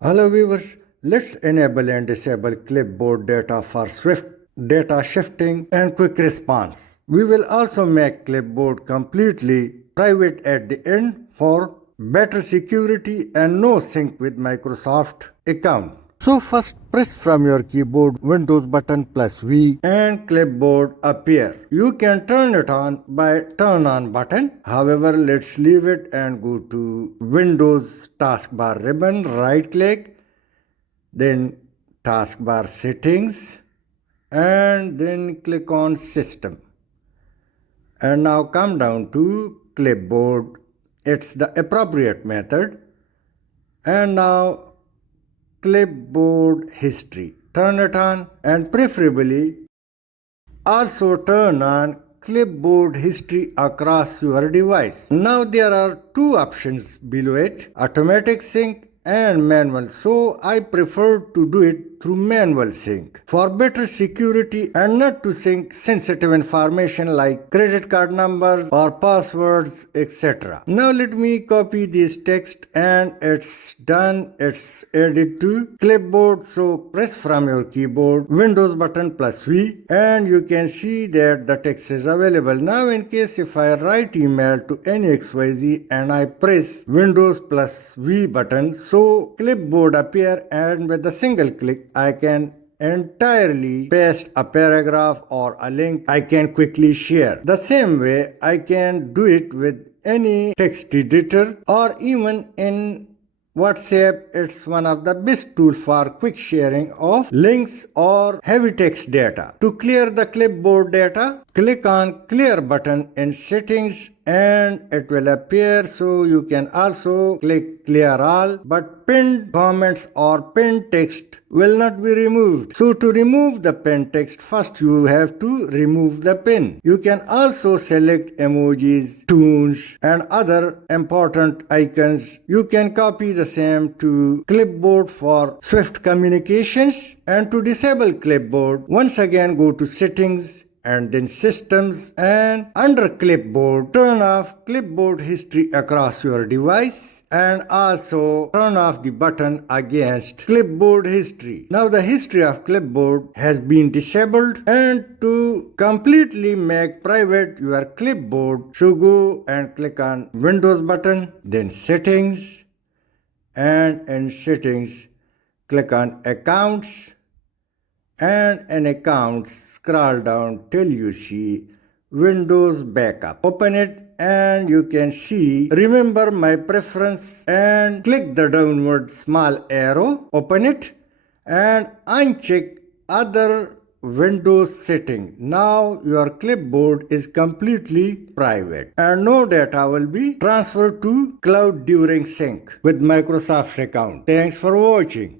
Hello viewers, let's enable and disable clipboard data for swift data shifting and quick response. We will also make clipboard completely private at the end for better security and no sync with Microsoft account. So first press from your keyboard Windows button plus V and clipboard appear. You can turn it on by turn on button. However, let's leave it and go to Windows taskbar ribbon, right click, then taskbar settings and then click on system. And now come down to clipboard. It's the appropriate method. And now clipboard history. Turn it on and preferably also turn on clipboard history across your device. Now there are two options below it, automatic sync and manual. So I prefer to do it through manual sync for better security and not to sync sensitive information like credit card numbers or passwords, etc. Now let me copy this text and it's done. It's added to clipboard. So press from your keyboard Windows button plus V and you can see that the text is available. Now in case if I write email to any XYZ and I press Windows plus V button, so clipboard appear and with a single click I can entirely paste a paragraph or a link I can quickly share. The same way I can do it with any text editor or even in WhatsApp. It's one of the best tools for quick sharing of links or heavy text data. To clear the clipboard data, click on clear button in settings and it will appear. So you can also click clear all, but pinned comments or pinned text will not be removed. So to remove the pinned text, first you have to remove the pin. You can also select emojis, tunes and other important icons. You can copy the same to clipboard for swift communications. And to disable clipboard, once again go to settings and then systems and under clipboard turn off clipboard history across your device and also turn off the button against clipboard history. Now the history of clipboard has been disabled, and to completely make private your clipboard, so go and click on Windows button, then settings, and in settings click on accounts, and in accounts scroll down till you see Windows backup. Open it and you can see remember my preference and click the downward small arrow. Open it and uncheck other Windows setting. Now your clipboard is completely private and no data will be transferred to cloud during sync with Microsoft account. Thanks for watching.